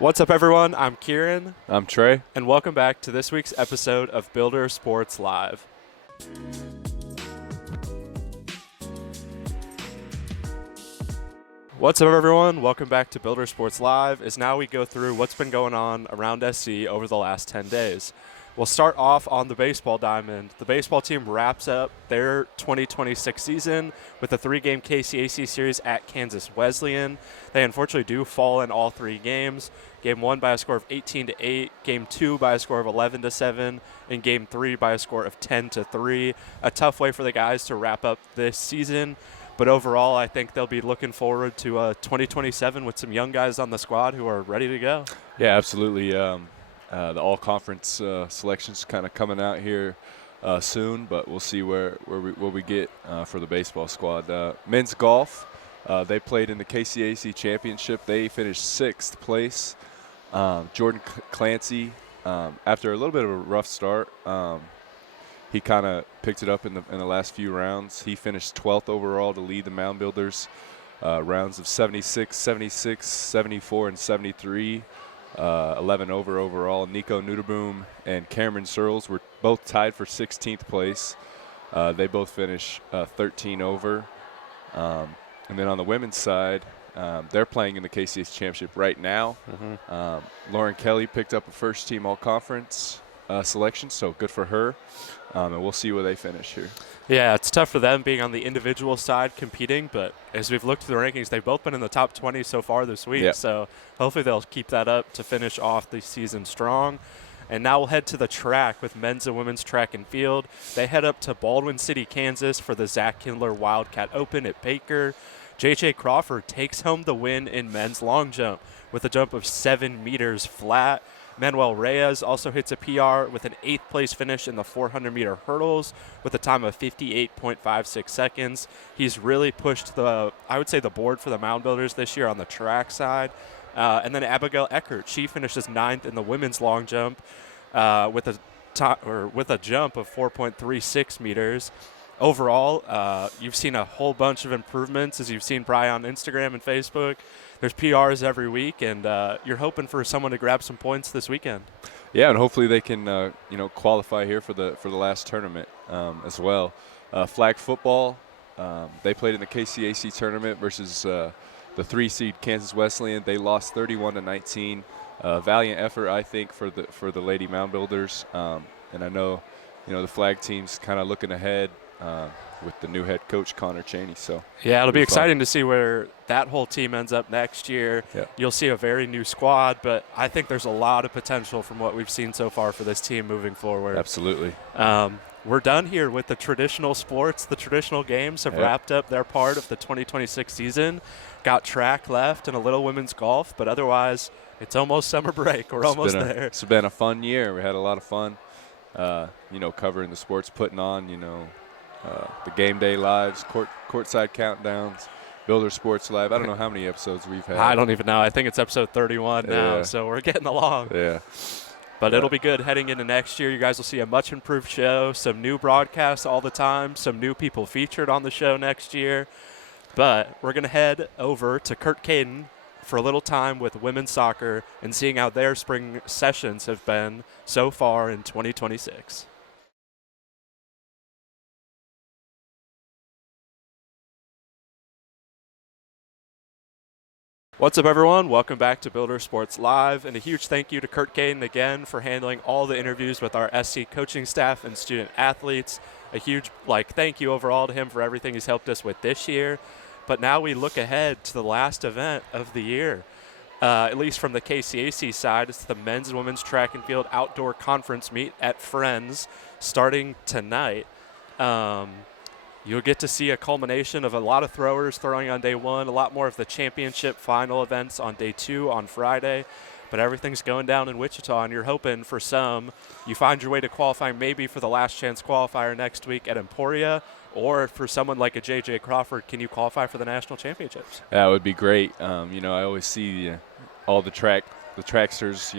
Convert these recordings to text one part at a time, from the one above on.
What's up, everyone? I'm Kieran. I'm Trey. And welcome back to this week's episode of Builder Sports Live. What's up, everyone? Welcome back to Builder Sports Live. As now we go through what's been going on around SC over the last 10 days. We'll start off on the baseball diamond. The baseball team wraps up their 2026 season with a 3-game KCAC series at Kansas Wesleyan. They unfortunately do fall in all 3 games. Game 1 by a score of 18-8, Game 2 by a score of 11-7, and Game 3 by a score of 10-3. A tough way for the guys to wrap up this season. But overall, I think they'll be looking forward to 2027 with some young guys on the squad who are ready to go. Yeah, absolutely. The all-conference selection's kind of coming out here soon, but we'll see what we get for the baseball squad. Men's golf, they played in the KCAC championship. They finished 6th place. Jordan Clancy, after a little bit of a rough start, he kind of picked it up in the last few rounds. He finished 12th overall to lead the Moundbuilders. Rounds of 76, 76, 74, and 73. 11 overall. Nico Nuderboom and Cameron Searles were both tied for 16th place. They both finished 13 over. And then on the women's side, they're playing in the KCS Championship right now. Lauren Kelly picked up a first-team all-conference selection, so good for her. And we'll see where they finish here. Yeah, it's tough for them being on the individual side competing, but as we've looked through the rankings, they've both been in the top 20 so far this week. Yep. So hopefully they'll keep that up to finish off the season strong. And now we'll head to the track with men's and women's track and field. They head up to Baldwin City, Kansas for the Zach Kindler Wildcat Open at Baker. J.J. Crawford takes home the win in men's long jump with a jump of 7 meters flat. Manuel Reyes also hits a PR with an 8th place finish in the 400-meter hurdles with a time of 58.56 seconds. He's really pushed the board for the Moundbuilders this year on the track side. And then Abigail Eckert, she finishes 9th in the women's long jump with a jump of 4.36 meters. Overall, you've seen a whole bunch of improvements, as you've seen probably on Instagram and Facebook. There's PRs every week, and you're hoping for someone to grab some points this weekend. Yeah, and hopefully they can qualify here for the last tournament as well. Flag football, they played in the KCAC tournament versus the 3-seed Kansas Wesleyan. They lost 31-19. Valiant effort, I think, for the Lady Moundbuilders. And I know, the flag team's kind of looking ahead with the new head coach, Connor Chaney. So yeah, it'll be exciting to see where that whole team ends up next year. Yeah. You'll see a very new squad, but I think there's a lot of potential from what we've seen so far for this team moving forward. Absolutely. We're done here with the traditional sports. The traditional games have wrapped up their part of the 2026 season. Got track left and a little women's golf, but otherwise it's almost summer break. We're almost there. It's been a fun year. We had a lot of fun, covering the sports, putting on, the game day lives, courtside countdowns, Builder Sports Live. I don't know how many episodes we've had. I don't even know. I think it's episode 31 now, so we're getting along. Yeah. But it'll be good heading into next year. You guys will see a much improved show, some new broadcasts all the time, some new people featured on the show next year. But we're going to head over to Kurt Caden for a little time with women's soccer and seeing how their spring sessions have been so far in 2026. What's up, everyone? Welcome back to Builder Sports Live, and a huge thank you to Kurt Caden again for handling all the interviews with our SC coaching staff and student athletes. A huge thank you overall to him for everything he's helped us with this year. But now we look ahead to the last event of the year. At least from the KCAC side, it's the men's and women's track and field outdoor conference meet at Friends starting tonight. You'll get to see a culmination of a lot of throwers throwing on day 1, a lot more of the championship final events on day 2 on Friday. But everything's going down in Wichita, and you're hoping for some. You find your way to qualifying maybe for the last chance qualifier next week at Emporia, or for someone like a J.J. Crawford, can you qualify for the national championships? That would be great. I always see all the tracksters,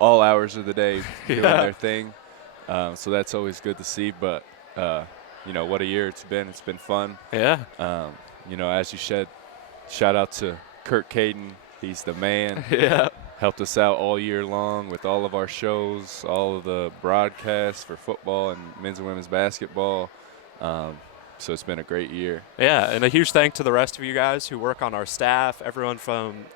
all hours of the day doing their thing. So that's always good to see. But what a year it's been. It's been fun. Yeah. As you said, shout out to Kurt Caden. He's the man. Yeah. helped us out all year long with all of our shows, all of the broadcasts for football and men's and women's basketball. So it's been a great year. Yeah, and a huge thank to the rest of you guys who work on our staff, everyone from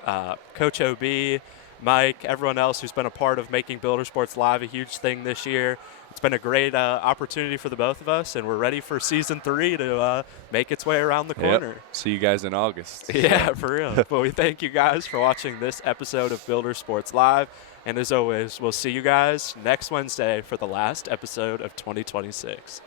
Coach OB, Mike, everyone else who's been a part of making Builder Sports Live a huge thing this year. It's been a great opportunity for the both of us, and we're ready for Season 3 to make its way around the corner. Yep. See you guys in August. Yeah, for real. Well, we thank you guys for watching this episode of Builder Sports Live. And as always, we'll see you guys next Wednesday for the last episode of 2026.